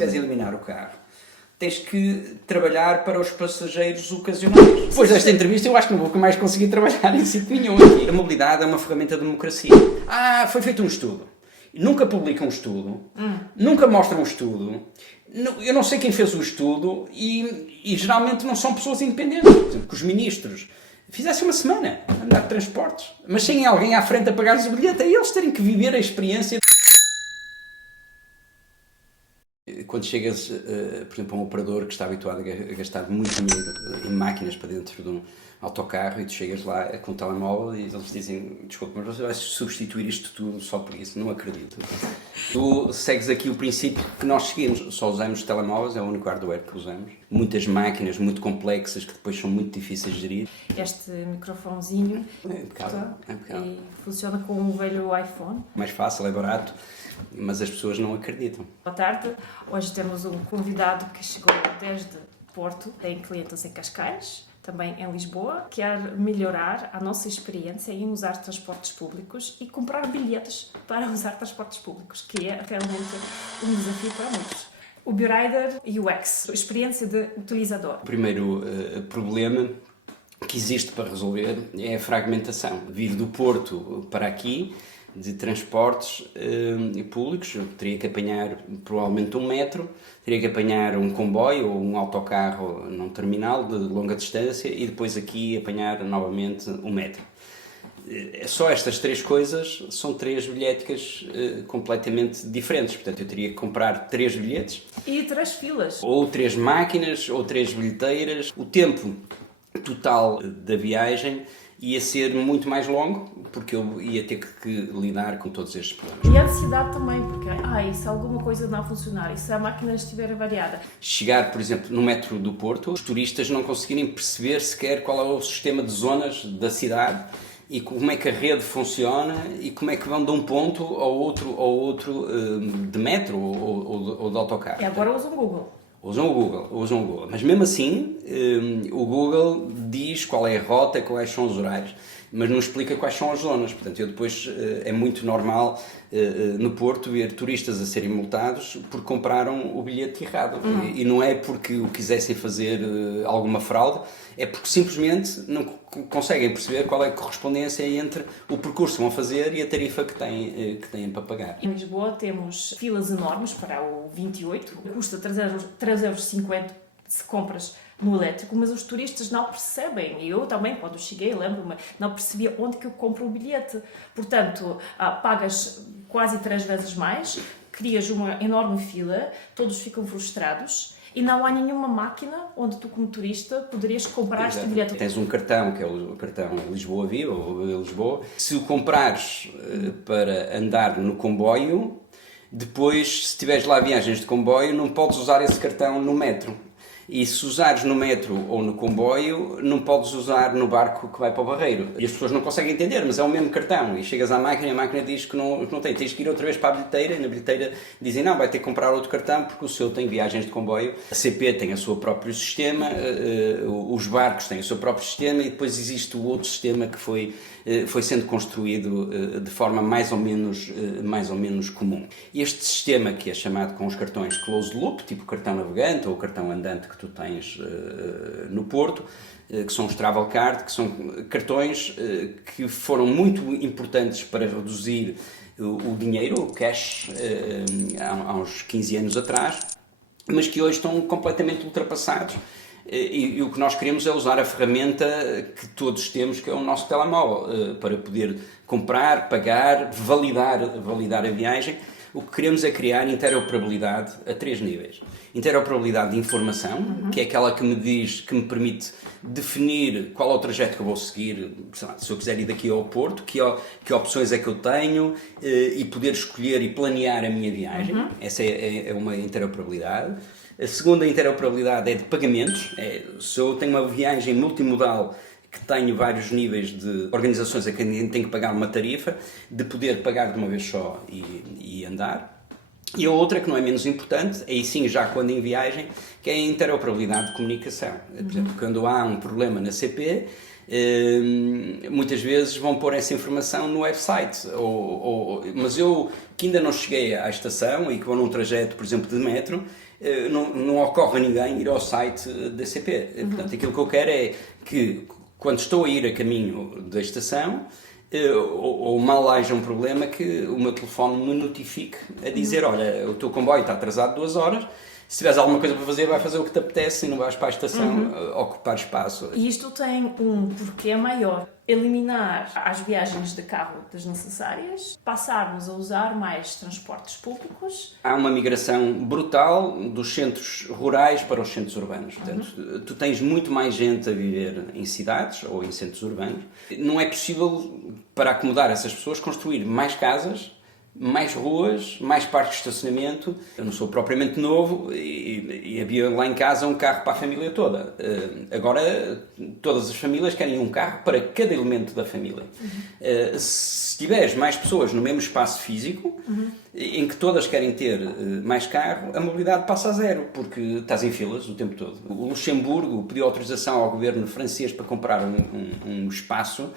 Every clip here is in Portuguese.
queres eliminar o carro, tens que trabalhar para os passageiros ocasionais. Depois desta entrevista eu acho que não vou mais conseguir trabalhar em sítio nenhum aqui. A mobilidade é uma ferramenta de democracia. Foi feito um estudo. Nunca publicam um estudo, nunca mostram um estudo, eu não sei quem fez o estudo e geralmente não são pessoas independentes. Por exemplo, que os ministros fizessem uma semana a andar de transportes, mas sem alguém à frente a pagar-lhes o bilhete, é eles terem que viver a experiência. Quando chegas, por exemplo, a um operador que está habituado a gastar muito dinheiro em máquinas para dentro de um autocarro e tu chegas lá com o telemóvel e eles dizem, desculpa, mas você vai substituir isto tudo só por isso? Não acredito. Tu segues aqui o princípio que nós seguimos, só usamos telemóveis, é o único hardware que usamos. Muitas máquinas muito complexas que depois são muito difíceis de gerir. Este microfonezinho e funciona com um velho iPhone. Mais fácil, é barato, mas as pessoas não acreditam. Boa tarde, hoje temos um convidado que chegou desde Porto, tem clientes em Cascais, também em Lisboa, quer melhorar a nossa experiência em usar transportes públicos e comprar bilhetes para usar transportes públicos, que é realmente um desafio para muitos. O BioRider UX, experiência de utilizador. O primeiro problema que existe para resolver é a fragmentação. Vir do Porto para aqui, de transportes públicos, eu teria que apanhar provavelmente um metro, teria que apanhar um comboio ou um autocarro num terminal de longa distância e depois aqui apanhar novamente um metro. Só estas três coisas são três bilhéticas completamente diferentes, portanto eu teria que comprar 3 bilhetes. E 3 filas. Ou 3 máquinas, ou 3 bilheteiras. O tempo total da viagem ia ser muito mais longo, porque eu ia ter que lidar com todos estes problemas. E a ansiedade também, porque e se alguma coisa não funcionar, e se a máquina estiver avariada? Chegar, por exemplo, no metro do Porto, os turistas não conseguirem perceber sequer qual é o sistema de zonas da cidade e como é que a rede funciona e como é que vão de um ponto ao outro de metro ou de autocarro. E agora usam o Google. Usam o Google, mas mesmo assim o Google diz qual é a rota, quais são os horários, mas não explica quais são as zonas. Portanto, eu depois é muito normal no Porto ver turistas a serem multados porque compraram o bilhete errado. E não é porque o quisessem fazer alguma fraude, é porque simplesmente não conseguem perceber qual é a correspondência entre o percurso que vão fazer e a tarifa que têm para pagar. Em Lisboa temos filas enormes para o 28, custa 3,50€ se compras no elétrico, mas os turistas não percebem. E eu também, quando cheguei, lembro-me, não percebia onde que eu compro o bilhete. Portanto, pagas quase 3 vezes mais, crias uma enorme fila, todos ficam frustrados e não há nenhuma máquina onde tu, como turista, poderias comprar este bilhete. Tens um cartão, que é o cartão Lisboa Viva, ou Lisboa. Se o comprares para andar no comboio, depois, se tiveres lá viagens de comboio, não podes usar esse cartão no metro. E se usares no metro ou no comboio, não podes usar no barco que vai para o Barreiro. E as pessoas não conseguem entender, mas é o mesmo cartão. E chegas à máquina e a máquina diz que não tem. Tens que ir outra vez para a bilheteira e na bilheteira dizem não, vai ter que comprar outro cartão porque o seu tem viagens de comboio. A CP tem o seu próprio sistema, os barcos têm o seu próprio sistema e depois existe o outro sistema que foi sendo construído de forma mais ou menos comum. Este sistema, que é chamado com os cartões closed loop, tipo cartão navegante ou cartão andante que tu tens no Porto, que são os travel card, que são cartões que foram muito importantes para reduzir o dinheiro, o cash, há uns 15 anos atrás, mas que hoje estão completamente ultrapassados. E o que nós queremos é usar a ferramenta que todos temos, que é o nosso telemóvel, para poder comprar, pagar, validar a viagem. O que queremos é criar interoperabilidade a 3 níveis. Interoperabilidade de informação, que é aquela que me permite definir qual é o trajeto que eu vou seguir, sei lá, se eu quiser ir daqui ao Porto, que opções é que eu tenho, e poder escolher e planear a minha viagem. Essa é uma interoperabilidade. A segunda interoperabilidade é de pagamentos. Se eu tenho uma viagem multimodal que tenho vários níveis de organizações a quem tenho que pagar uma tarifa, de poder pagar de uma vez só e andar. E a outra, que não é menos importante, aí sim já quando em viagem, que é a interoperabilidade de comunicação. Por exemplo, quando há um problema na CP, muitas vezes vão pôr essa informação no website. Mas eu, que ainda não cheguei à estação e que vou num trajeto, por exemplo, de metro, não ocorre a ninguém ir ao site da CP. Portanto, aquilo que eu quero é que, quando estou a ir a caminho da estação, ou mal haja um problema, que o meu telefone me notifique a dizer: olha, o teu comboio está atrasado 2 horas, se tiveres alguma coisa para fazer, vai fazer o que te apetece e não vais para a estação ocupar espaço. E isto tem um porquê maior: eliminar as viagens de carro desnecessárias, passarmos a usar mais transportes públicos. Há uma migração brutal dos centros rurais para os centros urbanos. Portanto, tu tens muito mais gente a viver em cidades ou em centros urbanos. Não é possível, para acomodar essas pessoas, construir mais casas, mais ruas, mais parques de estacionamento. Eu não sou propriamente novo e havia lá em casa um carro para a família toda. Agora todas as famílias querem um carro para cada elemento da família. Se tiveres mais pessoas no mesmo espaço físico, em que todas querem ter mais carro, a mobilidade passa a zero, porque estás em filas o tempo todo. O Luxemburgo pediu autorização ao governo francês para comprar um espaço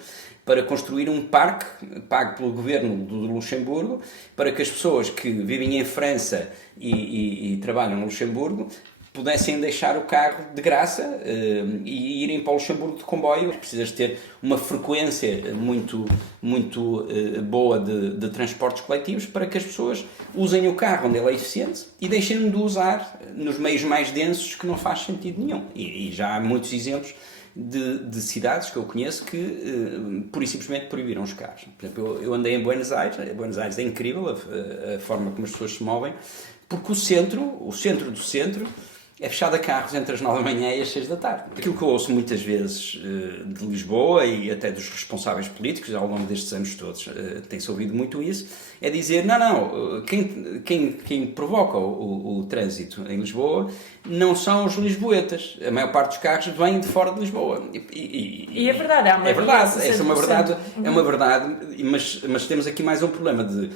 para construir um parque pago pelo governo do Luxemburgo, para que as pessoas que vivem em França e trabalham no Luxemburgo pudessem deixar o carro de graça e irem para o Luxemburgo de comboio. Precisas ter uma frequência muito boa de transportes coletivos para que as pessoas usem o carro onde ele é eficiente e deixem de usar nos meios mais densos, que não faz sentido nenhum. E já há muitos exemplos de cidades que eu conheço que pura e simplesmente proibiram os carros. Por exemplo, eu andei em Buenos Aires. Buenos Aires é incrível a forma como as pessoas se movem, porque o centro do centro é fechado a carros entre as 9 da manhã e as 6 da tarde. Aquilo que eu ouço muitas vezes de Lisboa e até dos responsáveis políticos ao longo destes anos todos, tem-se ouvido muito isso, é dizer: não, quem provoca o trânsito em Lisboa não são os lisboetas. A maior parte dos carros vem de fora de Lisboa. E é verdade, há uma verdade, essa é uma verdade, mas temos aqui mais um problema de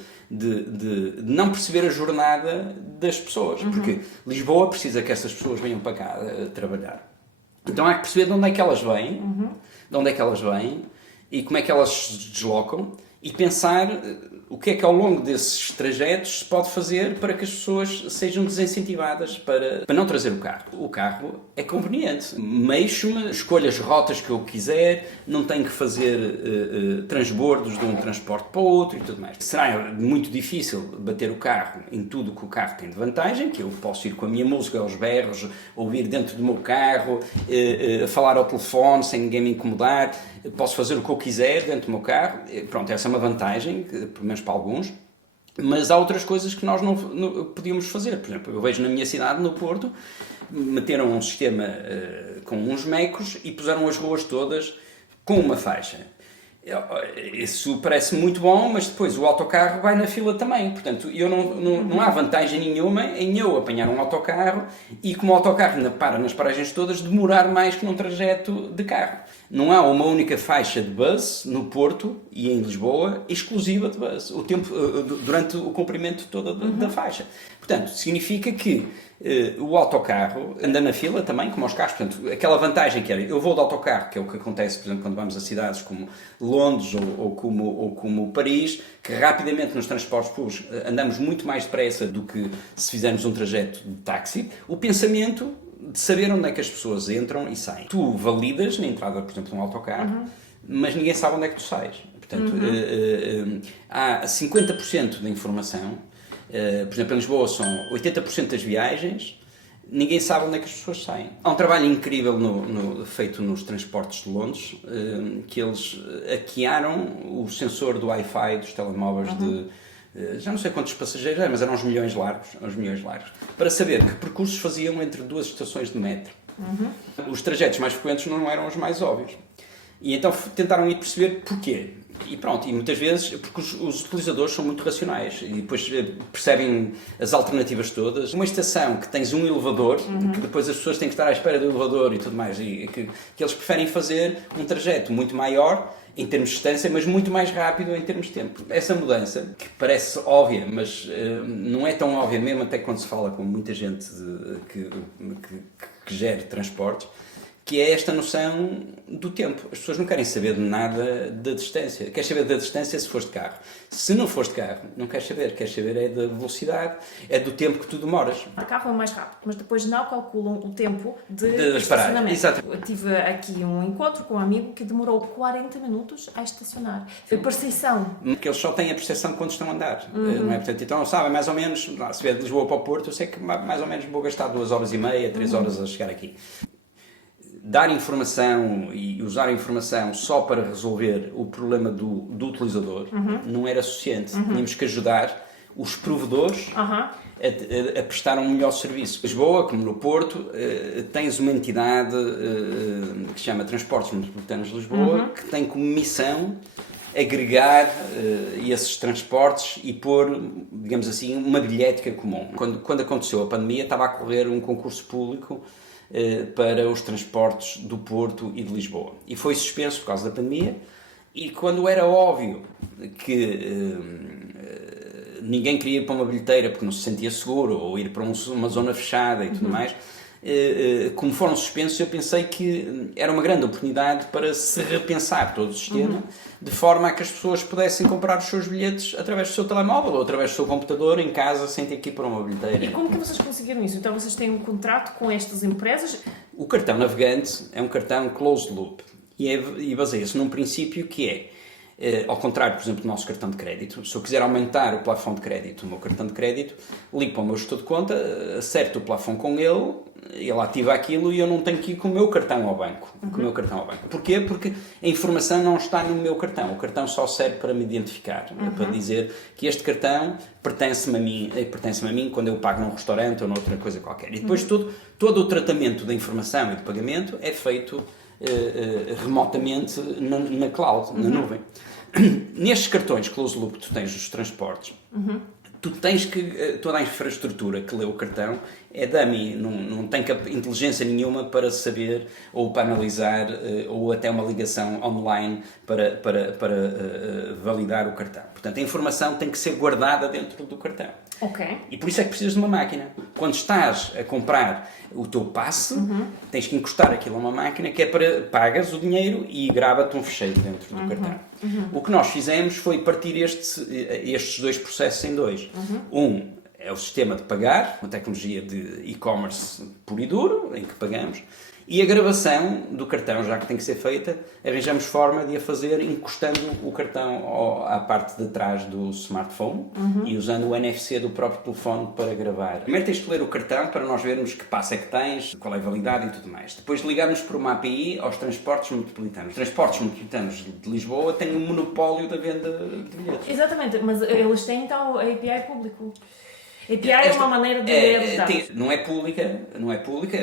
não perceber a jornada das pessoas, porque Lisboa precisa que essas pessoas venham para cá trabalhar. Então há que perceber de onde é que elas vêm, e como é que elas se deslocam, e pensar o que é que ao longo desses trajetos se pode fazer para que as pessoas sejam desincentivadas para não trazer o carro. O carro é conveniente. Mexo-me, escolho as rotas que eu quiser, não tenho que fazer transbordos de um transporte para o outro e tudo mais. Será muito difícil bater o carro em tudo que o carro tem de vantagem, que eu posso ir com a minha música aos berros, ouvir dentro do meu carro, falar ao telefone sem ninguém me incomodar, posso fazer o que eu quiser dentro do meu carro. Pronto, essa é uma vantagem, pelo menos para alguns, mas há outras coisas que nós não podíamos fazer. Por exemplo, eu vejo na minha cidade, no Porto, meteram um sistema com uns mecos e puseram as ruas todas com uma faixa. Isso parece muito bom, mas depois o autocarro vai na fila também. Portanto, não há vantagem nenhuma em eu apanhar um autocarro e, como o autocarro para nas paragens todas, demorar mais que num trajeto de carro. Não há uma única faixa de bus no Porto e em Lisboa exclusiva de bus durante o comprimento todo da faixa. Portanto, significa que o autocarro anda na fila também, como os carros. Portanto, aquela vantagem que era: eu vou de autocarro, que é o que acontece, por exemplo, quando vamos a cidades como Londres ou como Paris, que rapidamente nos transportes públicos andamos muito mais depressa do que se fizermos um trajeto de táxi. O pensamento de saber onde é que as pessoas entram e saem. Tu validas na entrada, por exemplo, de um autocarro, mas ninguém sabe onde é que tu sais. Portanto, há 50% da informação. Por exemplo, em Lisboa são 80% das viagens, ninguém sabe onde é que as pessoas saem. Há um trabalho incrível feito nos transportes de Londres, que eles hackearam o sensor do Wi-Fi dos telemóveis já não sei quantos passageiros eram, mas eram uns milhões largos, para saber que percursos faziam entre 2 estações de metro. Os trajetos mais frequentes não eram os mais óbvios. E então tentaram ir perceber porquê. E pronto, e muitas vezes, porque os utilizadores são muito racionais e depois percebem as alternativas todas. Uma estação que tens um elevador, que depois as pessoas têm que estar à espera do elevador e tudo mais, e que eles preferem fazer um trajeto muito maior em termos de distância, mas muito mais rápido em termos de tempo. Essa mudança, que parece óbvia, mas não é tão óbvia mesmo até quando se fala com muita gente que gere transportes, que é esta noção do tempo. As pessoas não querem saber de nada da distância. Queres saber da distância se fores de carro. Se não fores de carro, não queres saber. Queres saber é da velocidade, é do tempo que tu demoras. O carro é mais rápido, mas depois não calculam o tempo de estacionamento. Exato. Eu tive aqui um encontro com um amigo que demorou 40 minutos a estacionar. Foi percepção. Porque eles só têm a percepção quando estão a andar. Não é? Portanto, então, sabem, mais ou menos, se vier de Lisboa para o Porto, eu sei que mais ou menos vou gastar 2 horas e meia, 3 horas a chegar aqui. Dar informação e usar a informação só para resolver o problema do utilizador não era suficiente. Tínhamos que ajudar os provedores a prestar um melhor serviço. Lisboa, como no Porto, tens uma entidade que se chama Transportes Metropolitanos de Lisboa, que tem como missão agregar esses transportes e pôr, digamos assim, uma bilhética comum. Quando aconteceu a pandemia, estava a correr um concurso público para os transportes do Porto e de Lisboa. E foi suspenso por causa da pandemia, e quando era óbvio que ninguém queria ir para uma bilheteira porque não se sentia seguro, ou ir para uma zona fechada e tudo mais, como foram suspensos, eu pensei que era uma grande oportunidade para se repensar todo o sistema, de forma a que as pessoas pudessem comprar os seus bilhetes através do seu telemóvel ou através do seu computador em casa, sem ter que ir para uma bilheteira. E como que vocês conseguiram isso? Então vocês têm um contrato com estas empresas? O cartão navegante é um cartão closed loop e baseia-se num princípio que é, ao contrário, por exemplo, do nosso cartão de crédito, se eu quiser aumentar o plafond de crédito do meu cartão de crédito, ligo para o meu gestor de conta, acerto o plafond com ele ativa aquilo e eu não tenho que ir com o meu cartão ao banco. Porquê? Porque a informação não está no meu cartão. O cartão só serve para me identificar, para dizer que este cartão pertence-me a mim quando eu pago num restaurante ou noutra coisa qualquer. E depois todo o tratamento da informação e do pagamento é feito remotamente na cloud, na nuvem. Nestes cartões closed loop que tu tens dos transportes, tu tens que, toda a infraestrutura que lê o cartão é dummy, não tem inteligência nenhuma para saber ou para analisar ou até uma ligação online para validar o cartão. Portanto, a informação tem que ser guardada dentro do cartão. Ok. E por isso é que precisas de uma máquina. Quando estás a comprar o teu passe, tens que encostar aquilo a uma máquina que é para pagas o dinheiro e grava-te um fecheiro dentro do cartão. O que nós fizemos foi partir estes dois processos em dois. Um é o sistema de pagar, uma tecnologia de e-commerce puro e duro, em que pagamos, e a gravação do cartão, já que tem que ser feita, arranjamos forma de a fazer encostando o cartão à parte de trás do smartphone e usando o NFC do próprio telefone para gravar. Primeiro tens que ler o cartão para nós vermos que passo é que tens, qual é a validade e tudo mais. Depois ligamos por uma API aos transportes metropolitanos. Os transportes metropolitanos de Lisboa têm um monopólio da venda de bilhetes. Exatamente, mas eles têm então a API público. API é uma maneira de ler os dados. Não é pública.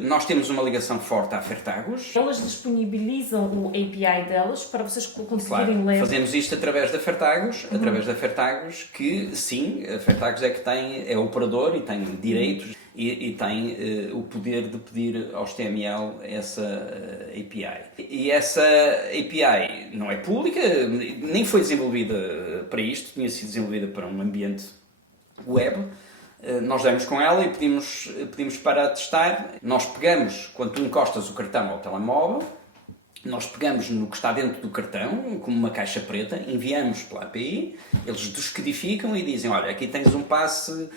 Nós temos uma ligação forte à Fertagos. Elas disponibilizam o API delas para vocês conseguirem ler. Fazemos isto através da Fertagos, que sim, a Fertagos é que é o operador e tem direitos e tem o poder de pedir aos TML essa API. E essa API não é pública, nem foi desenvolvida para isto, tinha sido desenvolvida para um ambiente web. Nós demos com ela e pedimos para testar. Nós pegamos, quando tu encostas o cartão ao telemóvel, nós pegamos no que está dentro do cartão, como uma caixa preta, enviamos pela API, eles descodificam e dizem, olha, aqui tens um passe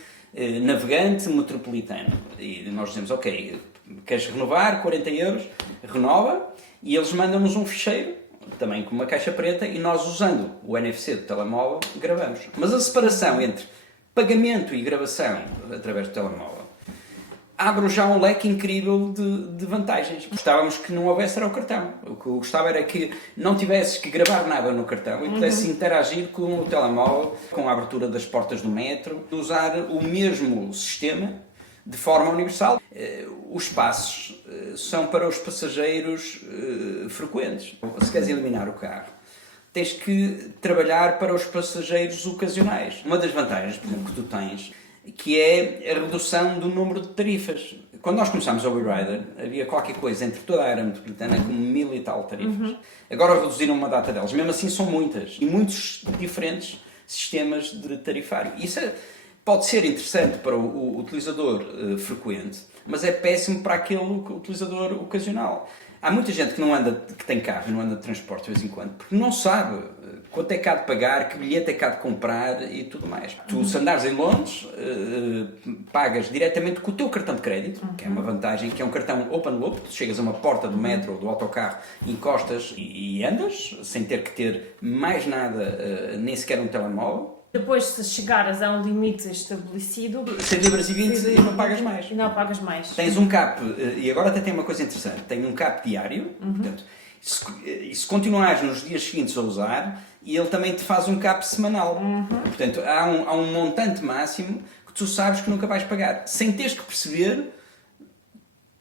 navegante metropolitano. E nós dizemos, ok, queres renovar, 40 euros, renova, e eles mandam-nos um ficheiro, também com uma caixa preta, e nós, usando o NFC do telemóvel, gravamos. Mas a separação entre pagamento e gravação através do telemóvel abre já um leque incrível de vantagens. Gostávamos que não houvesse era o cartão. O que eu gostava era que não tivesses que gravar nada no cartão e pudesse interagir com o telemóvel, com a abertura das portas do metro, usar o mesmo sistema de forma universal. Os passos são para os passageiros frequentes. Se queres eliminar o carro, tens que trabalhar para os passageiros ocasionais. Uma das vantagens, por exemplo, que tu tens, que é a redução do número de tarifas. Quando nós começámos a WeRider, havia qualquer coisa entre toda a área metropolitana com 1000 e tal tarifas. Agora reduziram uma data delas. Mesmo assim são muitas. E muitos diferentes sistemas de tarifário. Isso pode ser interessante para o utilizador frequente, mas é péssimo para aquele utilizador ocasional. Há muita gente que tem carro e não anda de transporte de vez em quando, porque não sabe quanto é que há de pagar, que bilhete é que há de comprar e tudo mais. Tu, se andares em Londres, pagas diretamente com o teu cartão de crédito, que é uma vantagem, que é um cartão open loop. Tu chegas a uma porta do metro ou do autocarro, encostas e andas, sem ter que ter mais nada, nem sequer um telemóvel. Depois, se chegares a um limite estabelecido... 6,20 € e não pagas mais. E não pagas mais. Tens um CAP, e agora até tem uma coisa interessante, tem um CAP diário, portanto, se continuares nos dias seguintes a usar, ele também te faz um CAP semanal. Portanto, há um montante máximo que tu sabes que nunca vais pagar, sem teres que perceber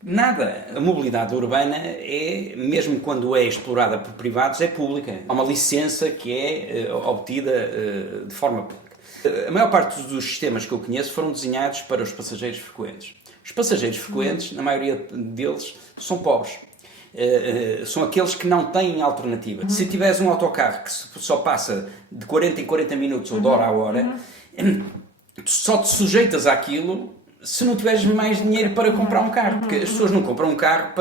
nada. A mobilidade urbana é, mesmo quando é explorada por privados, é pública. Há uma licença que é obtida de forma pública. A maior parte dos sistemas que eu conheço foram desenhados para os passageiros frequentes. Os passageiros frequentes, na maioria deles, são pobres. São aqueles que não têm alternativa. Se tiveres um autocarro que só passa de 40 em 40 minutos ou de hora a hora, tu só te sujeitas àquilo se não tiveres mais dinheiro para comprar um carro. Porque as pessoas não compram um carro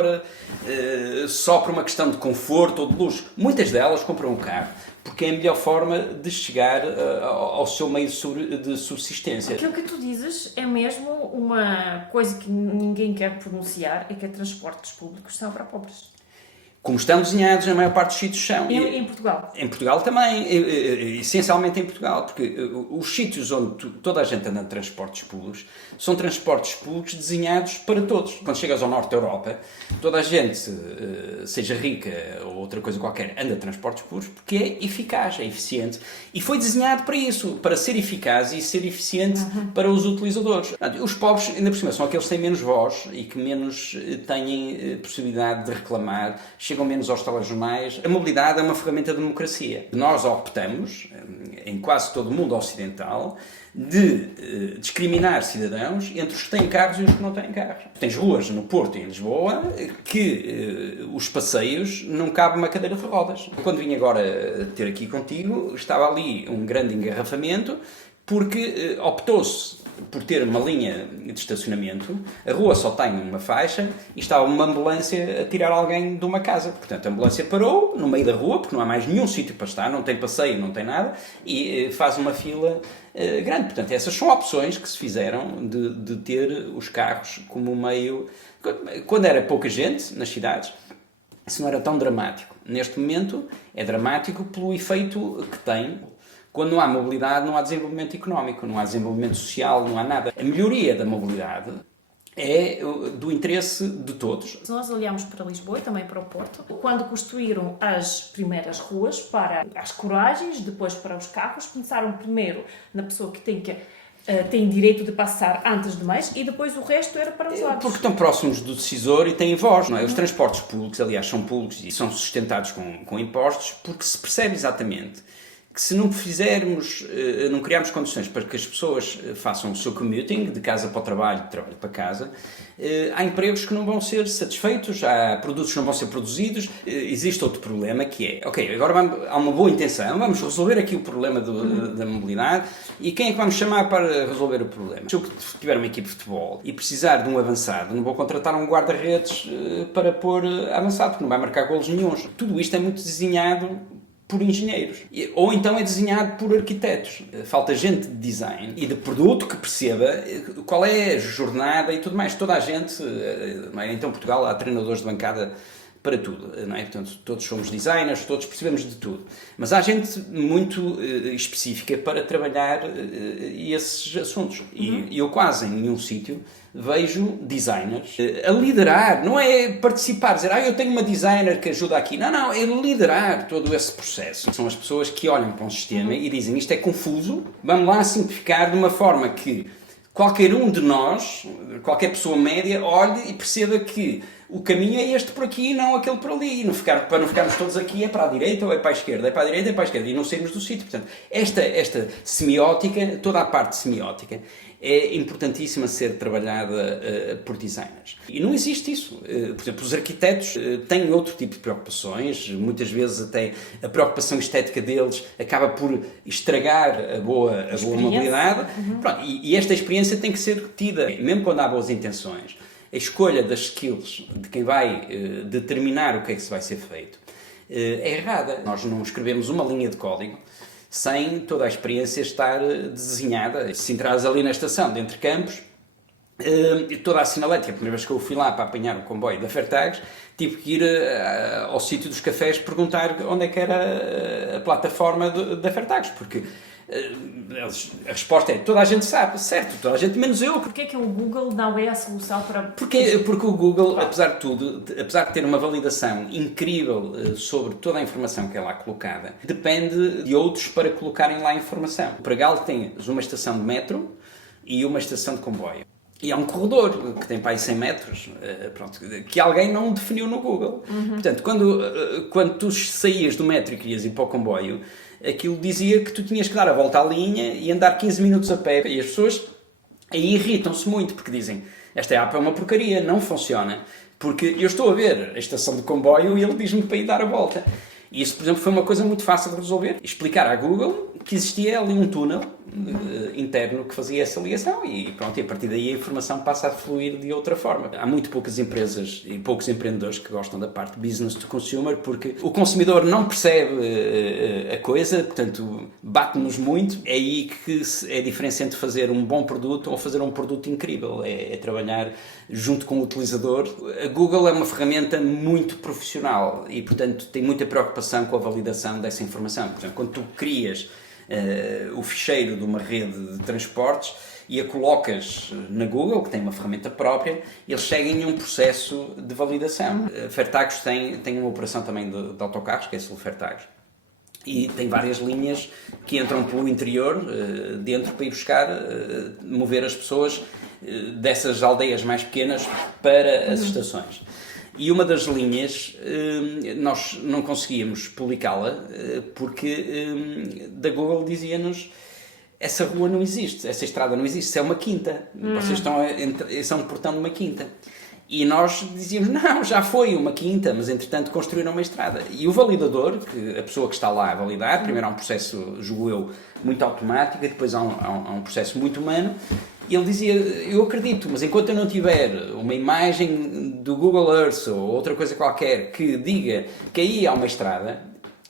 só por uma questão de conforto ou de luxo. Muitas delas compram um carro porque é a melhor forma de chegar ao seu meio de subsistência. Aquilo que tu dizes é mesmo uma coisa que ninguém quer pronunciar, é que transportes públicos são para pobres. Como estão desenhados, a maior parte dos sítios são. E em Portugal? Em Portugal também, essencialmente em Portugal, porque os sítios onde toda a gente anda de transportes públicos são transportes públicos desenhados para todos. Quando chegas ao norte da Europa, toda a gente, seja rica ou outra coisa qualquer, anda de transportes públicos porque é eficaz, é eficiente. E foi desenhado para isso, para ser eficaz e ser eficiente para os utilizadores. Os pobres, ainda por cima, são aqueles que têm menos voz e que menos têm possibilidade de reclamar, chegam menos aos telejornais. A mobilidade é uma ferramenta de democracia. Nós optamos, em quase todo o mundo ocidental, de discriminar cidadãos entre os que têm carros e os que não têm carros. Tens ruas no Porto e em Lisboa que os passeios não cabem uma cadeira de rodas. Quando vim agora ter aqui contigo, estava ali um grande engarrafamento porque optou-se por ter uma linha de estacionamento, a rua só tem uma faixa e estava uma ambulância a tirar alguém de uma casa. Portanto, a ambulância parou no meio da rua, porque não há mais nenhum sítio para estar, não tem passeio, não tem nada, e faz uma fila grande. Portanto, essas são opções que se fizeram de ter os carros como meio... Quando era pouca gente nas cidades, isso não era tão dramático. Neste momento, é dramático pelo efeito que tem. Quando não há mobilidade, não há desenvolvimento económico, não há desenvolvimento social, não há nada. A melhoria da mobilidade é do interesse de todos. Se nós olharmos para Lisboa e também para o Porto, quando construíram as primeiras ruas para as coragens, depois para os carros, pensaram primeiro na pessoa que tem direito de passar antes de mais e depois o resto era para os lados. Porque estão próximos do decisor e têm voz, não é? Os transportes públicos, aliás, são públicos e são sustentados com impostos porque se percebe exatamente que se não fizermos, não criarmos condições para que as pessoas façam o seu commuting, de casa para o trabalho, de trabalho para casa, há empregos que não vão ser satisfeitos, há produtos que não vão ser produzidos. Existe outro problema que é, ok, agora há uma boa intenção, vamos resolver aqui o problema da mobilidade e quem é que vamos chamar para resolver o problema? Se eu tiver uma equipe de futebol e precisar de um avançado, não vou contratar um guarda-redes para pôr avançado, porque não vai marcar golos nenhuns. Tudo isto é muito desenhado por engenheiros. Ou então é desenhado por arquitetos. Falta gente de design e de produto que perceba qual é a jornada e tudo mais. Toda a gente, não é? Então, em Portugal há treinadores de bancada para tudo, não é? Portanto, todos somos designers, todos percebemos de tudo. Mas há gente muito específica para trabalhar esses assuntos. E eu quase em nenhum sítio vejo designers a liderar, não é participar, dizer, eu tenho uma designer que ajuda aqui. Não, é liderar todo esse processo. São as pessoas que olham para um sistema e dizem, isto é confuso, vamos lá simplificar de uma forma que qualquer um de nós, qualquer pessoa média, olhe e perceba que o caminho é este por aqui e não aquele por ali. E para não ficarmos todos aqui, é para a direita ou é para a esquerda, é para a direita ou é para a esquerda, e não sairmos do sítio. Portanto, esta semiótica, toda a parte semiótica, é importantíssima ser trabalhada por designers. E não existe isso. Por exemplo, os arquitetos têm outro tipo de preocupações, muitas vezes até a preocupação estética deles acaba por estragar a boa mobilidade. Pronto, e esta experiência tem que ser tida, mesmo quando há boas intenções. A escolha das skills de quem vai determinar o que é que se vai ser feito é errada. Nós não escrevemos uma linha de código sem toda a experiência estar desenhada. Se entrares ali na estação de Entre Campos, toda a sinalética, a primeira vez que eu fui lá para apanhar o comboio da Fairtags, tive que ir ao sítio dos cafés perguntar onde é que era a plataforma da Fairtags, porque a resposta é toda a gente sabe, certo, toda a gente, menos eu. Porquê é que o Google não é a solução para... Porque o Google, apesar de tudo, apesar de ter uma validação incrível sobre toda a informação que é lá colocada, depende de outros para colocarem lá a informação. O Pregal tem uma estação de metro e uma estação de comboio. E há um corredor que tem para aí 100 metros, pronto, que alguém não definiu no Google. Portanto, quando tu saías do metro e querias ir para o comboio, aquilo dizia que tu tinhas que dar a volta à linha e andar 15 minutos a pé. E as pessoas aí irritam-se muito, porque dizem, esta app é uma porcaria, não funciona. Porque eu estou a ver a estação de comboio e ele diz-me para ir dar a volta. E isso, por exemplo, foi uma coisa muito fácil de resolver. Explicar à Google que existia ali um túnel interno que fazia essa ligação e pronto, e a partir daí a informação passa a fluir de outra forma. Há muito poucas empresas e poucos empreendedores que gostam da parte business to consumer, porque o consumidor não percebe a coisa, portanto bate-nos muito. É aí que é a diferença entre fazer um bom produto ou fazer um produto incrível, é trabalhar junto com o utilizador. A Google é uma ferramenta muito profissional e portanto tem muita preocupação com a validação dessa informação. Por exemplo, quando tu crias o ficheiro de uma rede de transportes e a colocas na Google, que tem uma ferramenta própria, eles seguem um processo de validação. A Fairtags tem uma operação também de autocarros, que é a Sul Fairtags, e tem várias linhas que entram pelo interior, dentro, para ir buscar, mover as pessoas dessas aldeias mais pequenas para as estações. E uma das linhas, nós não conseguíamos publicá-la porque da Google dizia-nos essa rua não existe, essa estrada não existe, isso é uma quinta, vocês são um portão de uma quinta. E nós dizíamos, não, já foi uma quinta, mas entretanto construíram uma estrada. E o validador, a pessoa que está lá a validar, primeiro há um processo, julgo eu, muito automático, e depois há um processo muito humano. E ele dizia, eu acredito, mas enquanto eu não tiver uma imagem do Google Earth ou outra coisa qualquer que diga que aí há uma estrada,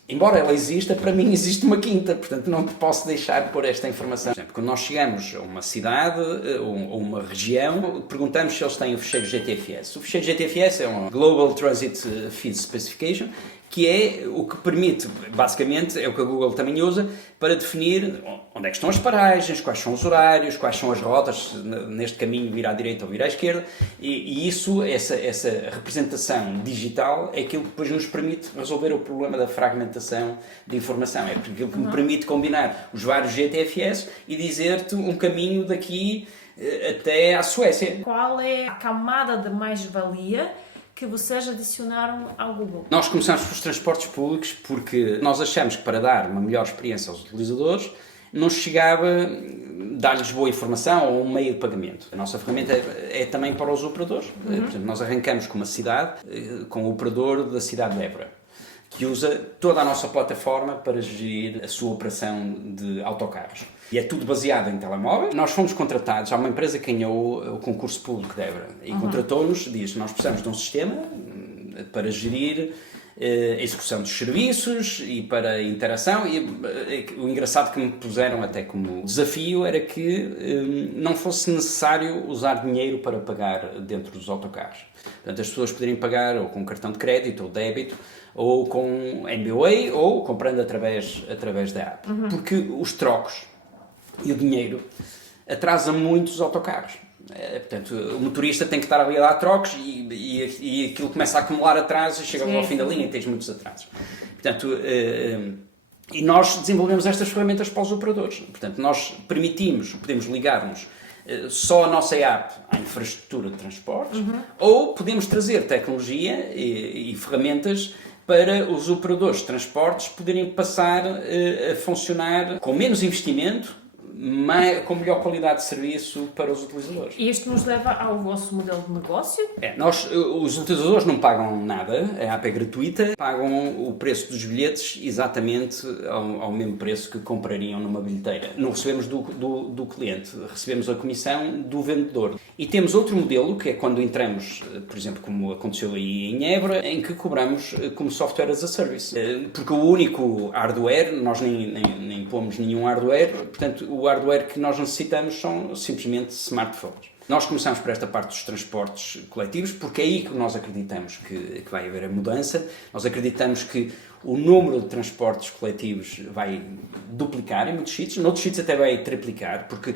embora ela exista, para mim existe uma quinta, portanto não te posso deixar pôr esta informação. Por exemplo, quando nós chegamos a uma cidade ou uma região, perguntamos se eles têm o ficheiro GTFS. O ficheiro GTFS é um Global Transit Feed Specification, que é o que permite, basicamente, é o que a Google também usa, para definir onde é que estão as paragens, quais são os horários, quais são as rotas neste caminho, vir à direita ou vir à esquerda, e isso, essa representação digital é aquilo que depois nos permite resolver o problema da fragmentação de informação. É aquilo que me permite combinar os vários GTFS e dizer-te um caminho daqui até à Suécia. Qual é a camada de mais-valia que vocês adicionaram ao Google? Nós começamos pelos transportes públicos porque nós achamos que para dar uma melhor experiência aos utilizadores não chegava dar-lhes boa informação ou um meio de pagamento. A nossa ferramenta é também para os operadores. Por exemplo, nós arrancamos com uma cidade, com o operador da cidade de Évora, que usa toda a nossa plataforma para gerir a sua operação de autocarros. E é tudo baseado em telemóveis. Nós fomos contratados, há uma empresa que ganhou o concurso público de Évora e contratou-nos, diz, nós precisamos de um sistema para gerir a execução dos serviços e para a interação. E o engraçado que me puseram até como desafio era que não fosse necessário usar dinheiro para pagar dentro dos autocarros. Portanto, as pessoas poderiam pagar ou com cartão de crédito ou débito, ou com MBWay, ou comprando através da app. Porque os trocos e o dinheiro atrasam muito os autocarros. Portanto, o motorista tem que estar ali a dar trocos e aquilo começa a acumular atrasos e chega ao fim da linha e tens muitos atrasos. Portanto, e nós desenvolvemos estas ferramentas para os operadores. Portanto, nós podemos ligar-nos só a nossa app à infraestrutura de transportes, ou podemos trazer tecnologia e ferramentas para os operadores de transportes poderem passar a funcionar com menos investimento, com melhor qualidade de serviço para os utilizadores. E isto nos leva ao vosso modelo de negócio? Os utilizadores não pagam nada, a app é gratuita, pagam o preço dos bilhetes exatamente ao mesmo preço que comprariam numa bilheteira. Não recebemos do cliente, recebemos a comissão do vendedor. E temos outro modelo, que é quando entramos, por exemplo, como aconteceu aí em Évora, em que cobramos como software as a service. Porque o único hardware, nós nem pomos nenhum hardware, portanto, o hardware que nós necessitamos são simplesmente smartphones. Nós começamos por esta parte dos transportes coletivos, porque é aí que nós acreditamos que vai haver a mudança. Nós acreditamos que o número de transportes coletivos vai duplicar em muitos sítios, noutros sítios até vai triplicar, porque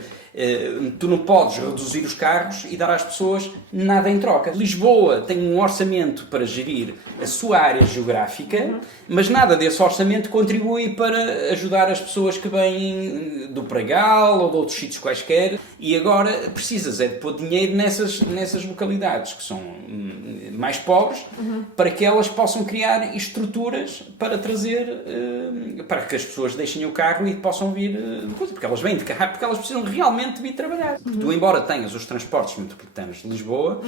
tu não podes reduzir os carros e dar às pessoas nada em troca. Lisboa tem um orçamento para gerir a sua área geográfica, mas nada desse orçamento contribui para ajudar as pessoas que vêm do Pregal ou de outros sítios quaisquer, e agora precisas é de pôr dinheiro nessas localidades que são mais pobres, para que elas possam criar estruturas para trazer, para que as pessoas deixem o carro e possam vir, porque elas vêm de carro, porque elas precisam realmente vir trabalhar. Tu, embora tenhas os transportes metropolitanos de Lisboa,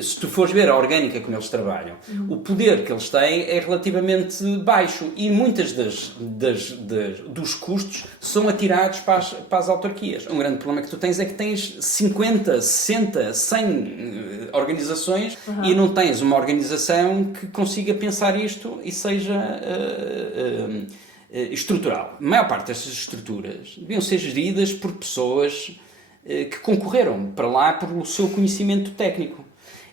se tu fores ver a orgânica como eles trabalham, o poder que eles têm é relativamente baixo e muitas dos custos são atirados para as autarquias. Um grande problema que tu tens é que tens 50, 60, 100 organizações e não tens uma organização que consiga pensar isto e seja estrutural. A maior parte destas estruturas deviam ser geridas por pessoas que concorreram para lá pelo seu conhecimento técnico.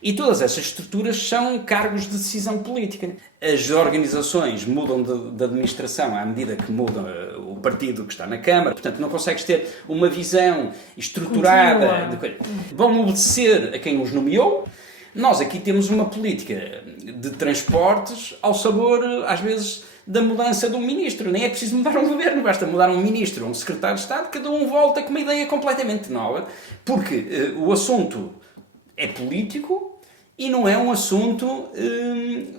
E todas essas estruturas são cargos de decisão política. As organizações mudam de administração à medida que muda o partido que está na Câmara. Portanto, não consegues ter uma visão estruturada. Vão obedecer a quem os nomeou. Nós aqui temos uma política de transportes ao sabor, às vezes, da mudança de um ministro. Nem é preciso mudar um governo, basta mudar um ministro ou um secretário de Estado, cada um volta com uma ideia completamente nova, porque o assunto é político e não é um assunto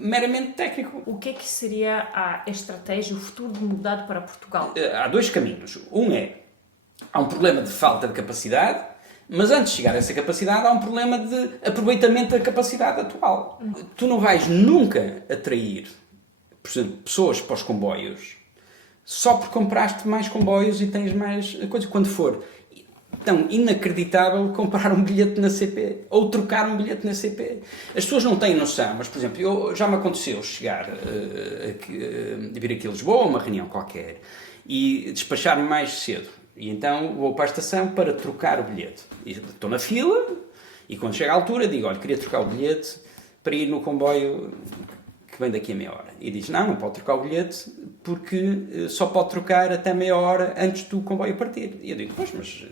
meramente técnico. O que é que seria a estratégia, o futuro de mudar para Portugal? Há dois caminhos. Há um problema de falta de capacidade, mas antes de chegar a essa capacidade, há um problema de aproveitamento da capacidade atual. Tu não vais nunca atrair, por exemplo, pessoas para os comboios só porque compraste mais comboios e tens mais coisas. Quando for tão inacreditável comprar um bilhete na CP ou trocar um bilhete na CP. As pessoas não têm noção, mas, por exemplo, já me aconteceu chegar vir aqui a Lisboa, a uma reunião qualquer, e despachar-me mais cedo. E então vou para a estação para trocar o bilhete. E estou na fila e quando chega a altura digo, olha, queria trocar o bilhete para ir no comboio que vem daqui a meia hora. E diz, não pode trocar o bilhete porque só pode trocar até meia hora antes do comboio partir. E eu digo, pois, mas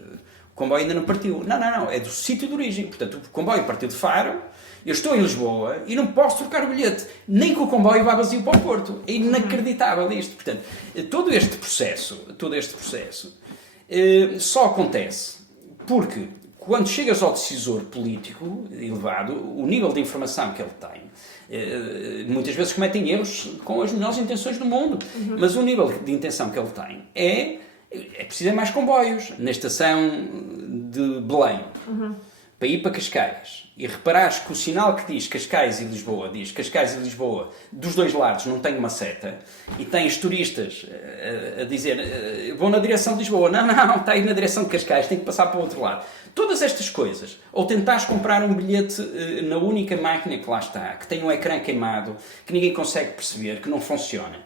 o comboio ainda não partiu. Não, é do sítio de origem. Portanto, o comboio partiu de Faro, eu estou em Lisboa e não posso trocar o bilhete, nem que o comboio vá vazio para o Porto. É inacreditável isto. Portanto, todo este processo só acontece porque quando chegas ao decisor político elevado, o nível de informação que ele tem, muitas vezes cometem erros com as melhores intenções do mundo, mas o nível de intenção que ele tem é preciso mais comboios. Na estação de Belém, para ir para Cascais, e reparares que o sinal que diz Cascais e Lisboa, diz Cascais e Lisboa, dos dois lados não tem uma seta, e tens turistas a dizer, vão na direção de Lisboa, não, está aí na direção de Cascais, tem que passar para o outro lado. Todas estas coisas, ou tentares comprar um bilhete na única máquina que lá está, que tem um ecrã queimado, que ninguém consegue perceber, que não funciona.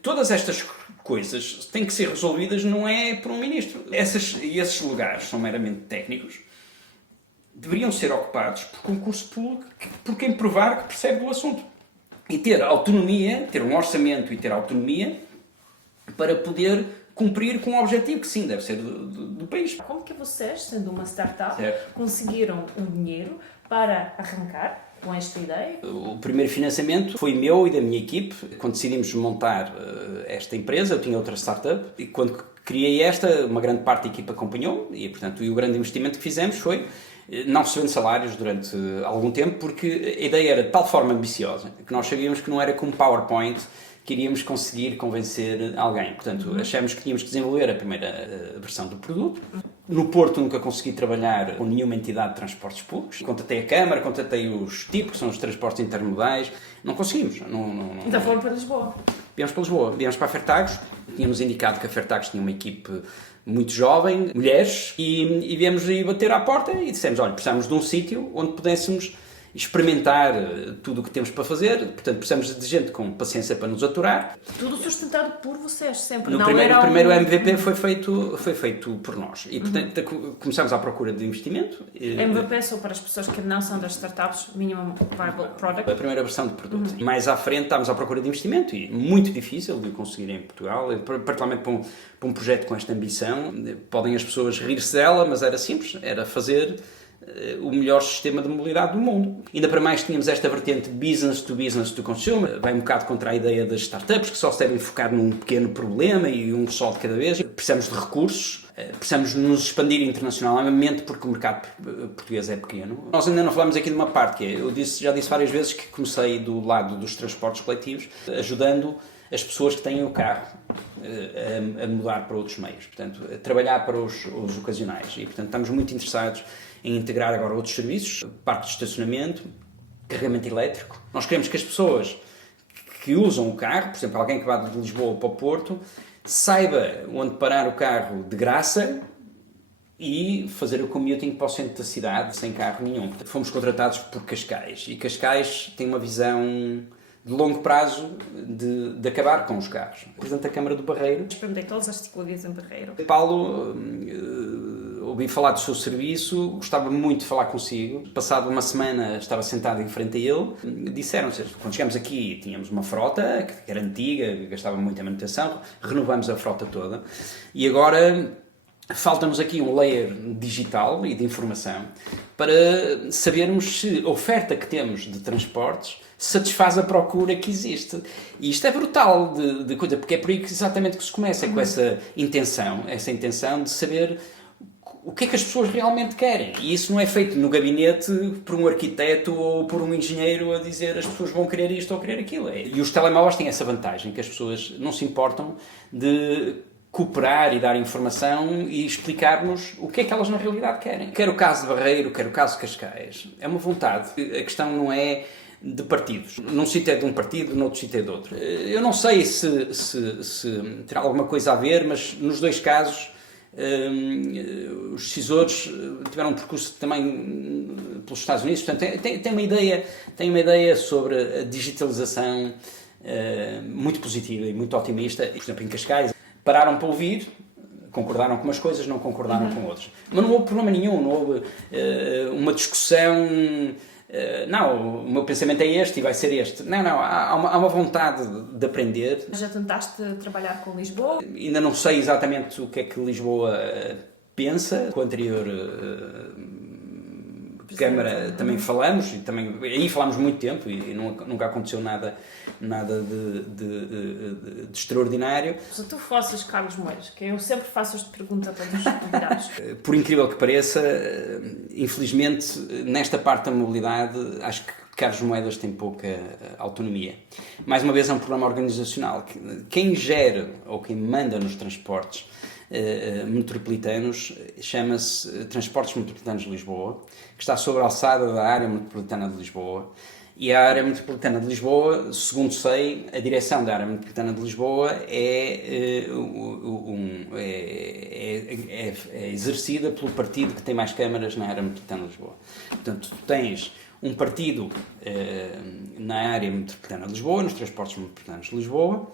Todas estas coisas têm que ser resolvidas, não é por um ministro. Esses lugares são meramente técnicos, deveriam ser ocupados por concurso público, por quem provar que percebe do assunto. E ter autonomia, ter um orçamento e ter autonomia para poder cumprir com o objetivo que sim, deve ser do país. Como que vocês, sendo uma startup, certo, conseguiram um dinheiro para arrancar com esta ideia? O primeiro financiamento foi meu e da minha equipe. Quando decidimos montar esta empresa, eu tinha outra startup, e quando criei uma grande parte da equipa acompanhou e, portanto, o grande investimento que fizemos foi não recebendo salários durante algum tempo, porque a ideia era de tal forma ambiciosa que nós sabíamos que não era com PowerPoint que iríamos conseguir convencer alguém. Portanto, achamos que tínhamos que desenvolver a primeira versão do produto. No Porto nunca consegui trabalhar com nenhuma entidade de transportes públicos. Contatei a Câmara, contatei os TIP, que são os transportes intermodais. Não conseguimos. Então foram para Lisboa. Viemos para Lisboa, viemos para a Fertagos. Tínhamos indicado que a Fertagos tinha uma equipe muito jovem, mulheres, e viemos aí bater à porta e dissemos, olha, precisamos de um sítio onde pudéssemos experimentar tudo o que temos para fazer, portanto precisamos de gente com paciência para nos aturar. Tudo sustentado por vocês, sempre. O primeiro MVP foi feito por nós e portanto começámos à procura de investimento. MVP só para as pessoas que não são das startups, Minimum Viable Product. A primeira versão do produto. E mais à frente estávamos à procura de investimento e muito difícil de conseguir em Portugal, particularmente para um projeto com esta ambição. Podem as pessoas rir-se dela, mas era simples, era fazer o melhor sistema de mobilidade do mundo. Ainda para mais tínhamos esta vertente business to consumer, vai um bocado contra a ideia das startups, que só se devem focar num pequeno problema e um só de cada vez. Precisamos de recursos, precisamos nos expandir internacionalmente porque o mercado português é pequeno. Nós ainda não falamos aqui de uma parte que é, já disse várias vezes que comecei do lado dos transportes coletivos, ajudando as pessoas que têm o carro a mudar para outros meios, portanto, a trabalhar para os ocasionais e, portanto, estamos muito interessados em integrar agora outros serviços, parque de estacionamento, carregamento elétrico. Nós queremos que as pessoas que usam o carro, por exemplo, alguém que vá de Lisboa para o Porto, saiba onde parar o carro de graça e fazer o commuting para o centro da cidade sem carro nenhum. Portanto, fomos contratados por Cascais e Cascais tem uma visão de longo prazo de acabar com os carros. O Presidente da Câmara do Barreiro. Experimentei todas as ciclovias em Barreiro. Paulo, ouvi falar do seu serviço, gostava muito de falar consigo. Passado uma semana estava sentado em frente a ele. Disseram-se, quando chegamos aqui tínhamos uma frota que era antiga, gastava muita manutenção, renovamos a frota toda e agora falta-nos aqui um layer digital e de informação para sabermos se a oferta que temos de transportes satisfaz a procura que existe. E isto é brutal de coisa, porque é por aí que exatamente que se começa, com essa intenção de saber o que é que as pessoas realmente querem. E isso não é feito no gabinete por um arquiteto ou por um engenheiro a dizer as pessoas vão querer isto ou querer aquilo. E os telemóveis têm essa vantagem, que as pessoas não se importam de cooperar e dar informação e explicar-nos o que é que elas na realidade querem. Quer o caso de Barreiro, quer o caso de Cascais. É uma vontade. A questão não é de partidos. Num sítio é de um partido, noutro sítio é de outro. Eu não sei se terá alguma coisa a ver, mas nos dois casos os decisores tiveram um percurso também pelos Estados Unidos. Portanto, tem uma ideia sobre a digitalização muito positiva e muito otimista. Por exemplo, em Cascais, pararam para ouvir, concordaram com umas coisas, não concordaram com outras. Mas não houve problema nenhum, não houve uma discussão. Não, o meu pensamento é este e vai ser este. Não, há uma vontade de aprender. Já tentaste trabalhar com Lisboa? Ainda não sei exatamente o que é que Lisboa pensa. Com a anterior Câmara também falamos, e também, aí falámos muito tempo e nunca aconteceu nada de extraordinário. Se tu fosses Carlos Moedas, que eu sempre faço esta pergunta para todos os convidados. Por incrível que pareça, infelizmente, nesta parte da mobilidade, acho que Carlos Moedas tem pouca autonomia. Mais uma vez é um problema organizacional. Quem gera ou quem manda nos transportes metropolitanos chama-se Transportes Metropolitanos de Lisboa, que está sobre a alçada da área metropolitana de Lisboa. E a área metropolitana de Lisboa, segundo sei, a direção da área metropolitana de Lisboa é exercida pelo partido que tem mais câmaras na área metropolitana de Lisboa. Portanto, tu tens um partido na área metropolitana de Lisboa, nos transportes metropolitanos de Lisboa,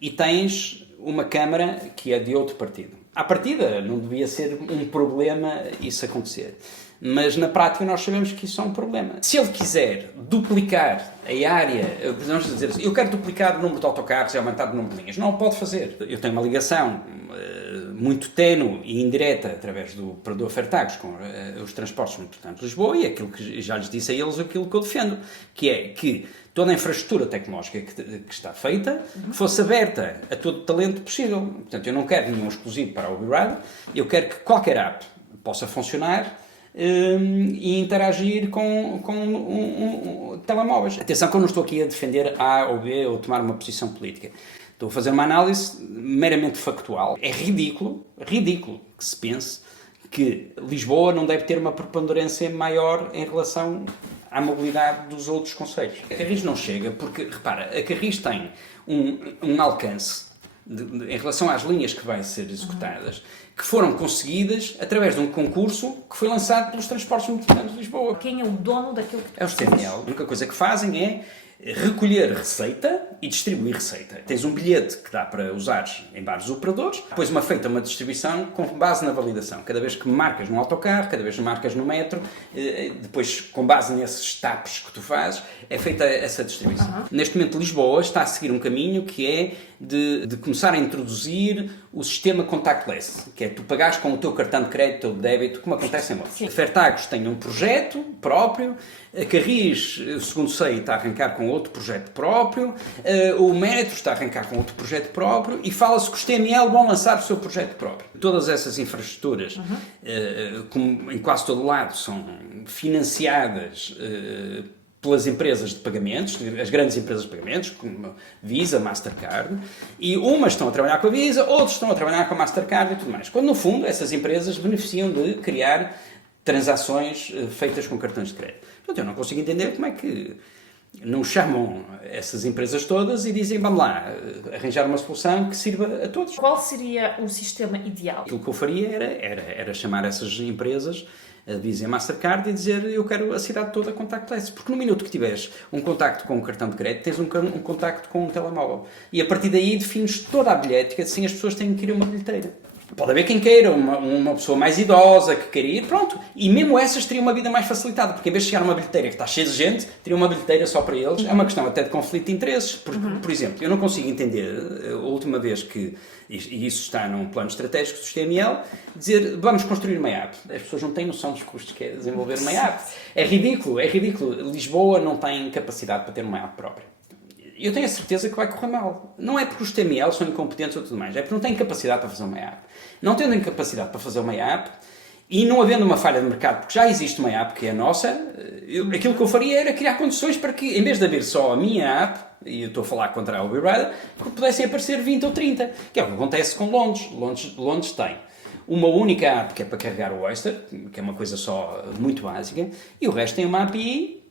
e tens uma Câmara que é de outro partido. À partida, não devia ser um problema isso acontecer. Mas na prática nós sabemos que isso é um problema. Se ele quiser duplicar a área, vamos dizer assim, eu quero duplicar o número de autocarros e aumentar o número de linhas, não o pode fazer. Eu tenho uma ligação muito ténue e indireta através do operador Fertagos com os transportes metropolitanos de Lisboa, e aquilo que já lhes disse a eles, aquilo que eu defendo, que é que toda a infraestrutura tecnológica que está feita fosse aberta a todo o talento possível. Portanto, eu não quero nenhum exclusivo para a Uber Ride, eu quero que qualquer app possa funcionar e interagir com telemóveis. Atenção que eu não estou aqui a defender A ou B ou tomar uma posição política. Estou a fazer uma análise meramente factual. É ridículo que se pense que Lisboa não deve ter uma preponderância maior em relação à mobilidade dos outros concelhos. A Carris não chega porque, repara, a Carris tem um alcance em relação às linhas que vão ser executadas, que foram conseguidas através de um concurso que foi lançado pelos Transportes Metropolitanos de Lisboa. Quem é o dono daquilo que É os TML. A única coisa que fazem é recolher receita e distribuir receita. Tens um bilhete que dá para usares em vários operadores, depois feita uma distribuição com base na validação. Cada vez que marcas num autocarro, cada vez que marcas no metro, depois com base nesses taps que tu fazes, é feita essa distribuição. Neste momento Lisboa está a seguir um caminho que é de começar a introduzir o sistema contactless, que é tu pagares com o teu cartão de crédito ou de débito, como acontece em Londres. A Fertagos tem um projeto próprio, a Carris, segundo sei, está a arrancar com outro projeto próprio, o Metro está a arrancar com outro projeto próprio e fala-se que os TML vão lançar o seu projeto próprio. Todas essas infraestruturas, como em quase todo lado, são financiadas pelas empresas de pagamentos, as grandes empresas de pagamentos, como Visa, Mastercard, e umas estão a trabalhar com a Visa, outras estão a trabalhar com a Mastercard e tudo mais. Quando, no fundo, essas empresas beneficiam de criar transações feitas com cartões de crédito. Portanto, eu não consigo entender como é que não chamam essas empresas todas e dizem, vamos lá, arranjar uma solução que sirva a todos. Qual seria o sistema ideal? Aquilo que eu faria era chamar essas empresas, a Visa e a Mastercard, e dizer, eu quero a cidade toda contactless. Porque no minuto que tiveres um contacto com um cartão de crédito, tens um contacto com um telemóvel. E a partir daí defines toda a bilhética, assim as pessoas têm que ir a uma bilheteira. Pode haver quem queira, uma pessoa mais idosa que queira ir, pronto. E mesmo essas teriam uma vida mais facilitada, porque em vez de chegar a uma bilheteira que está cheia de gente, teriam uma bilheteira só para eles. É uma questão até de conflito de interesses. Por exemplo, eu não consigo entender, a última vez que, e isso está num plano estratégico do TML, dizer, vamos construir uma app. As pessoas não têm noção dos custos que é desenvolver uma app. É ridículo. Lisboa não tem capacidade para ter uma app própria. Eu tenho a certeza que vai correr mal. Não é porque os TML são incompetentes ou tudo mais, é porque não têm capacidade para fazer uma app. Não tendo capacidade para fazer uma app e não havendo uma falha de mercado, porque já existe uma app que é a nossa, aquilo que eu faria era criar condições para que, em vez de haver só a minha app, e eu estou a falar contra a Uber Rider, que pudessem aparecer 20 ou 30, que é o que acontece com Londres. Londres tem uma única app que é para carregar o Oyster, que é uma coisa só muito básica, e o resto tem uma API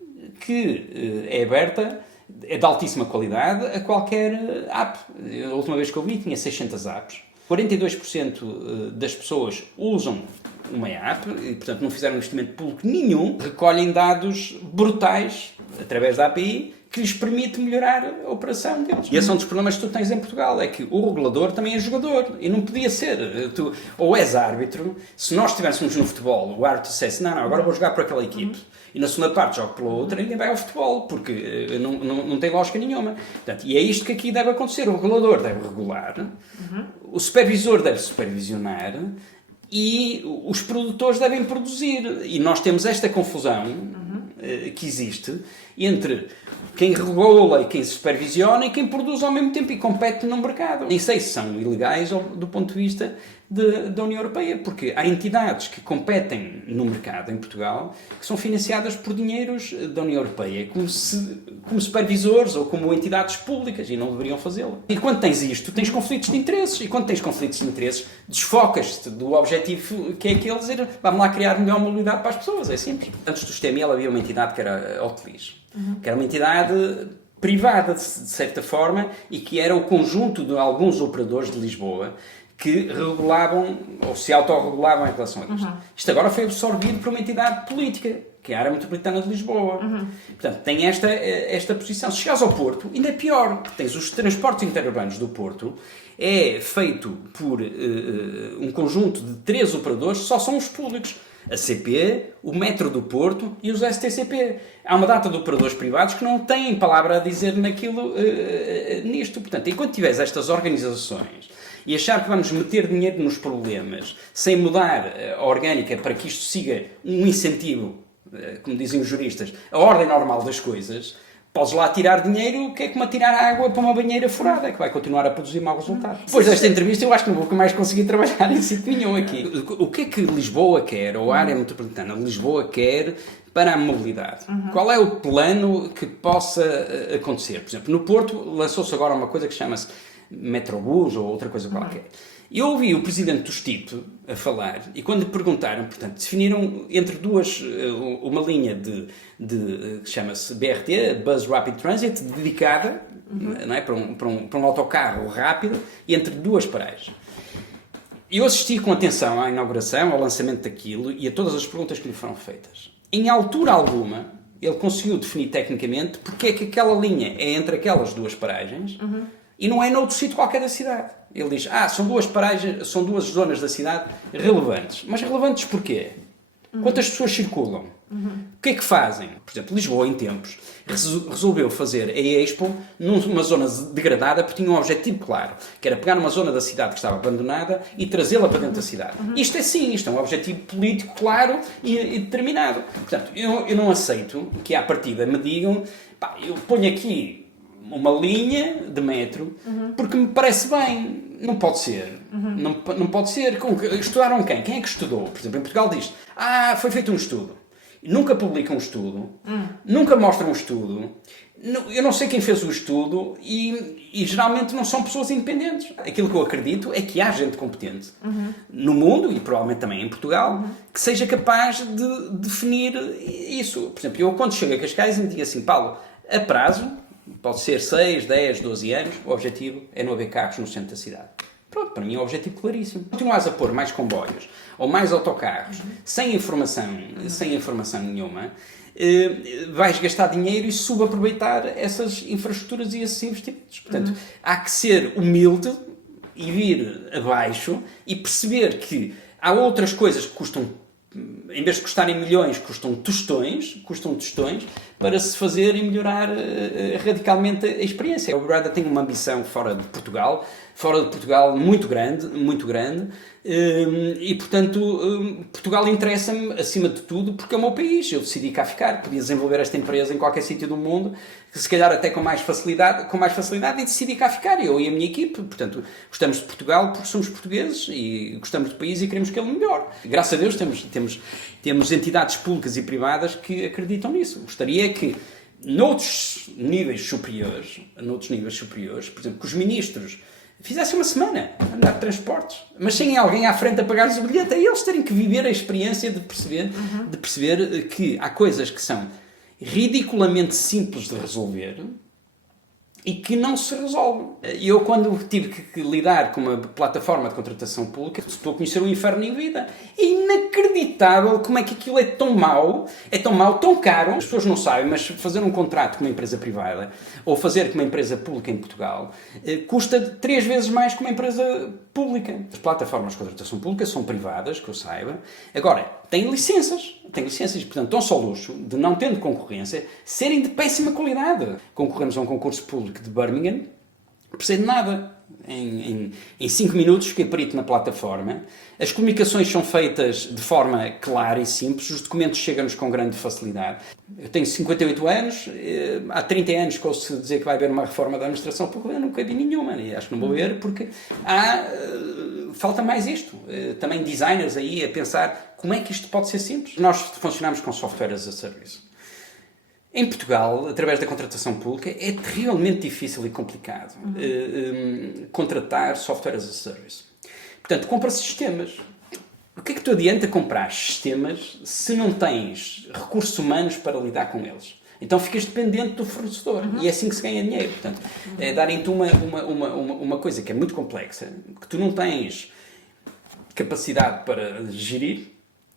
que é aberta, é de altíssima qualidade a qualquer app. A última vez que eu vi tinha 600 apps. 42% das pessoas usam uma app e, portanto, não fizeram investimento público nenhum. Recolhem dados brutais através da API que lhes permite melhorar a operação deles. E esse é um dos problemas que tu tens em Portugal, é que o regulador também é jogador, e não podia ser. Tu ou és árbitro, se nós estivéssemos no futebol, o árbitro dissesse, não, agora vou jogar por aquela equipe, e na segunda parte jogo pela outra, ninguém vai ao futebol, porque não tem lógica nenhuma. Portanto, e é isto que aqui deve acontecer. O regulador deve regular, o supervisor deve supervisionar, e os produtores devem produzir. E nós temos esta confusão que existe entre quem regula e quem supervisiona e quem produz ao mesmo tempo e compete no mercado. Nem sei se são ilegais do ponto de vista da União Europeia, porque há entidades que competem no mercado em Portugal que são financiadas por dinheiros da União Europeia, como supervisores ou como entidades públicas, e não deveriam fazê-lo. E quando tens isto, tens conflitos de interesses, e quando tens conflitos de interesses, desfocas-te do objetivo que é aquele dizer, vamos lá criar melhor mobilidade para as pessoas, é simples. Antes do STML havia uma entidade que era a Autolis, que era uma entidade privada, de certa forma, e que era o conjunto de alguns operadores de Lisboa que regulavam, ou se autorregulavam em relação a isto. Isto agora foi absorvido por uma entidade política, que é a Área Metropolitana de Lisboa. Portanto, tem esta posição. Se chegares ao Porto, ainda é pior, porque tens os transportes interurbanos do Porto, é feito por um conjunto de 3 operadores, só são os públicos. A CP, o Metro do Porto e os STCP. Há uma data de operadores privados que não têm palavra a dizer nisto. Portanto, enquanto tiveres estas organizações e achar que vamos meter dinheiro nos problemas sem mudar a orgânica para que isto siga um incentivo, como dizem os juristas, a ordem normal das coisas, podes lá tirar dinheiro, que é como atirar água para uma banheira furada, que vai continuar a produzir mau resultado. Depois desta entrevista, eu acho que não vou mais conseguir trabalhar em sítio nenhum aqui. O que é que Lisboa quer, ou a área metropolitana de Lisboa quer para a mobilidade? Qual é o plano que possa acontecer? Por exemplo, no Porto lançou-se agora uma coisa que chama-se Metrobus ou outra coisa qualquer. Eu ouvi o presidente do STIP a falar e quando lhe perguntaram, portanto, definiram entre duas, uma linha que chama-se BRT, Bus Rapid Transit, dedicada não é, para um autocarro rápido e entre duas paragens. Eu assisti com atenção à inauguração, ao lançamento daquilo e a todas as perguntas que lhe foram feitas. Em altura alguma, ele conseguiu definir tecnicamente porque é que aquela linha é entre aquelas duas paragens e não é noutro sítio qualquer da cidade. Ele diz, são duas paragens, são duas zonas da cidade relevantes. Mas relevantes porquê? Quantas pessoas circulam? O que é que fazem? Por exemplo, Lisboa, em tempos, resolveu fazer a Expo numa zona degradada porque tinha um objetivo claro, que era pegar numa zona da cidade que estava abandonada e trazê-la para dentro da cidade. Isto é sim, isto é um objetivo político claro e determinado. Portanto, eu não aceito que à partida me digam, eu ponho aqui uma linha de metro porque me parece bem. Não pode ser. Não pode ser. Estudaram quem? Quem é que estudou? Por exemplo, em Portugal diz, foi feito um estudo. Nunca publicam um estudo, nunca mostram um estudo, eu não sei quem fez o estudo e geralmente não são pessoas independentes. Aquilo que eu acredito é que há gente competente no mundo, e provavelmente também em Portugal, que seja capaz de definir isso. Por exemplo, eu quando chego a Cascais me digo assim, Paulo, a prazo, pode ser 6, 10, 12 anos, o objetivo é não haver carros no centro da cidade. Pronto, para mim é um objetivo claríssimo. Continuas a pôr mais comboios ou mais autocarros sem informação nenhuma, vais gastar dinheiro e subaproveitar essas infraestruturas e esses investimentos. Portanto, há que ser humilde e vir abaixo e perceber que há outras coisas que custam, em vez de custarem milhões, custam tostões para se fazer e melhorar radicalmente a experiência. O Brada tem uma ambição fora de Portugal muito grande, e portanto Portugal interessa-me acima de tudo porque é o meu país, eu decidi cá ficar, podia desenvolver esta empresa em qualquer sítio do mundo, se calhar até com mais facilidade e decidi cá ficar, eu e a minha equipe. Portanto, gostamos de Portugal porque somos portugueses e gostamos do país e queremos que ele melhore. Graças a Deus temos entidades públicas e privadas que acreditam nisso. Gostaria que noutros níveis superiores, por exemplo, que os ministros fizessem uma semana a andar de transportes, mas sem alguém à frente a pagar-lhes o bilhete, a eles terem que viver a experiência de perceber que há coisas que são ridiculamente simples de resolver e que não se resolvem. Eu, quando tive que lidar com uma plataforma de contratação pública, estou a conhecer o inferno em vida. É inacreditável como é que aquilo é tão mau, tão caro. As pessoas não sabem, mas fazer um contrato com uma empresa privada ou fazer com uma empresa pública em Portugal custa 3 vezes mais que uma empresa pública. As plataformas de contratação pública são privadas, que eu saiba. Agora, têm licenças, e, portanto, dão-se ao luxo de, não tendo concorrência, serem de péssima qualidade. Concorremos a um concurso público de Birmingham, não percebi de nada. Em 5 minutos fiquei perito na plataforma. As comunicações são feitas de forma clara e simples, os documentos chegam-nos com grande facilidade. Eu tenho 58 anos, há 30 anos que ouço dizer que vai haver uma reforma da administração pública, eu nunca vi nenhuma, e acho que não vou ver porque falta mais isto. Também designers aí a pensar como é que isto pode ser simples. Nós funcionamos com software as a service. Em Portugal, através da contratação pública, é terrivelmente difícil e complicado contratar software as a service. Portanto, compra-se sistemas. O que é que te adianta comprar sistemas se não tens recursos humanos para lidar com eles? Então ficas dependente do fornecedor. E é assim que se ganha dinheiro. Portanto, é darem-te uma coisa que é muito complexa, que tu não tens capacidade para gerir,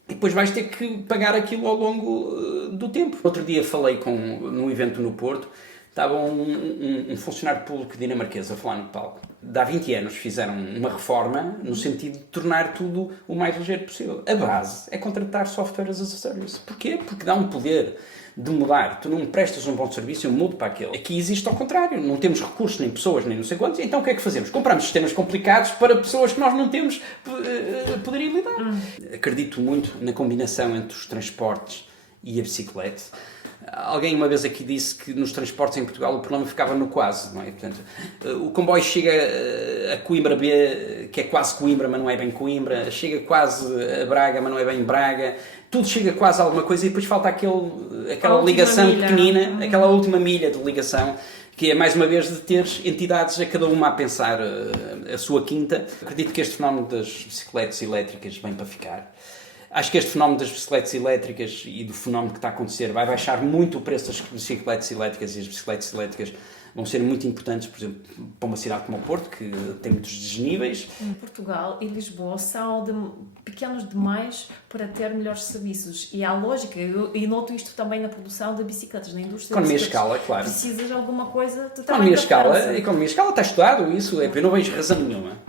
e depois vais ter que pagar aquilo ao longo do tempo. Outro dia falei num evento no Porto Estava um funcionário público dinamarquês a falar no palco. De há 20 anos fizeram uma reforma no sentido de tornar tudo o mais ligeiro possível. A base é contratar software as a service. Porquê? Porque dá um poder de mudar. Tu não prestas um bom serviço, eu mudo para aquele. Aqui existe ao contrário. Não temos recursos, nem pessoas, nem não sei quantos. Então o que é que fazemos? Compramos sistemas complicados para pessoas que nós não temos poderiam lidar. Acredito muito na combinação entre os transportes e a bicicleta. Alguém uma vez aqui disse que nos transportes em Portugal o problema ficava no quase, não é? Portanto, o comboio chega a Coimbra B, que é quase Coimbra, mas não é bem Coimbra, chega quase a Braga, mas não é bem Braga, tudo chega quase a alguma coisa e depois falta aquela ligação pequenina, aquela última milha de ligação, que é mais uma vez de ter entidades a cada uma a pensar a sua quinta. Acredito que este fenómeno das bicicletas elétricas vem para ficar. Acho que este fenómeno das bicicletas elétricas e do fenómeno que está a acontecer vai baixar muito o preço das bicicletas elétricas, e as bicicletas elétricas vão ser muito importantes, por exemplo, para uma cidade como o Porto, que tem muitos desníveis. Portugal e Lisboa são pequenos demais para ter melhores serviços. E há lógica, e noto isto também na produção de bicicletas, na indústria Economia de escala, claro. Precisas de alguma coisa de Economia escala está estudado isso, eu não vejo razão nenhuma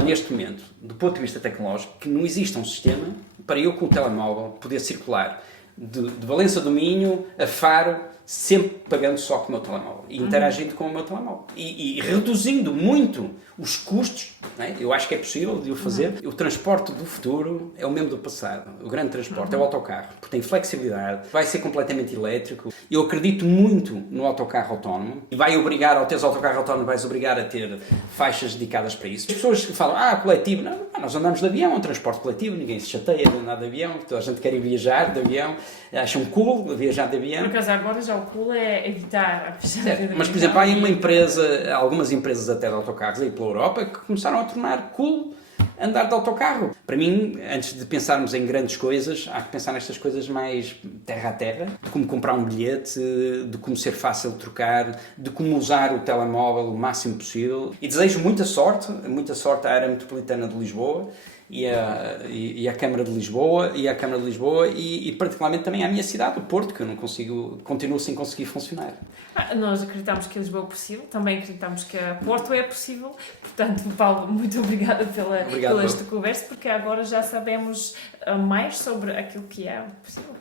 neste momento, do ponto de vista tecnológico, que não exista um sistema para eu com o telemóvel poder circular de Valença do Minho a Faro, sempre pagando só com o meu telemóvel e interagindo com o meu telemóvel e reduzindo muito os custos, não é? Eu acho que é possível de o fazer. O transporte do futuro é o mesmo do passado. O grande transporte é o autocarro, porque tem flexibilidade, vai ser completamente elétrico. Eu acredito muito no autocarro autónomo e vai obrigar, ao teres autocarro autónomo, vais obrigar a ter faixas dedicadas para isso. As pessoas que falam, coletivo, não, nós andamos de avião, é um transporte coletivo, ninguém se chateia de andar de avião, toda a gente quer ir viajar de avião, acham cool viajar de avião. Por acaso agora já o cool é evitar a viagem. Mas, por exemplo, há uma empresa, algumas empresas até de autocarros aí pela Europa que começaram a tornar cool andar de autocarro. Para mim, antes de pensarmos em grandes coisas, há que pensar nestas coisas mais terra a terra, de como comprar um bilhete, de como ser fácil de trocar, de como usar o telemóvel o máximo possível. E desejo muita sorte à área metropolitana de Lisboa e à Câmara de Lisboa e particularmente também à minha cidade, o Porto, que eu não continuo sem conseguir funcionar. Nós acreditamos que a Lisboa é possível, também acreditamos que a Porto é possível, portanto, Paulo, muito obrigada pela esta conversa, porque agora já sabemos mais sobre aquilo que é possível.